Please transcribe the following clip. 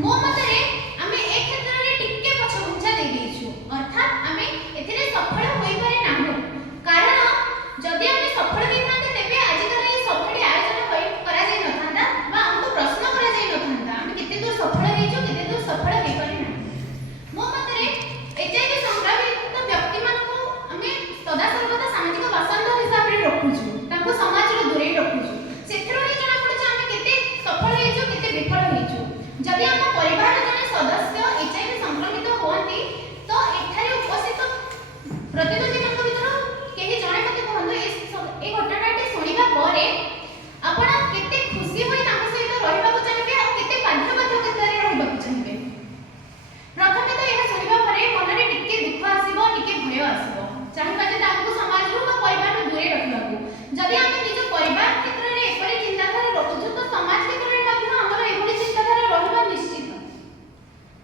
मो मतरे आमे एक क्षेत्र रे टिके पछघुंचा दे देछु अर्थात आमे एथिरे सफल होई पारे नाहु कारण जदि आमे सफल होई थांते तेबे आज काली सफल आयोजन होई करा जाय नथांदा बा हमको प्रश्न करा जाय नथांदा आमे केते दूर सफल हेइछु केते दूर सफल हेइ पारे ना मो मतरे एचआईवी संक्रमित व्यक्ति मान को आमे सदा सर्वदा सामाजिक बासंद हिसाब रे रखुछु ताको समाज रे दूरे रखुछु सेथरो ही जणा पड़छ आमे केते सफल हेइछु केते विफल हेइछु जदि हम परिवार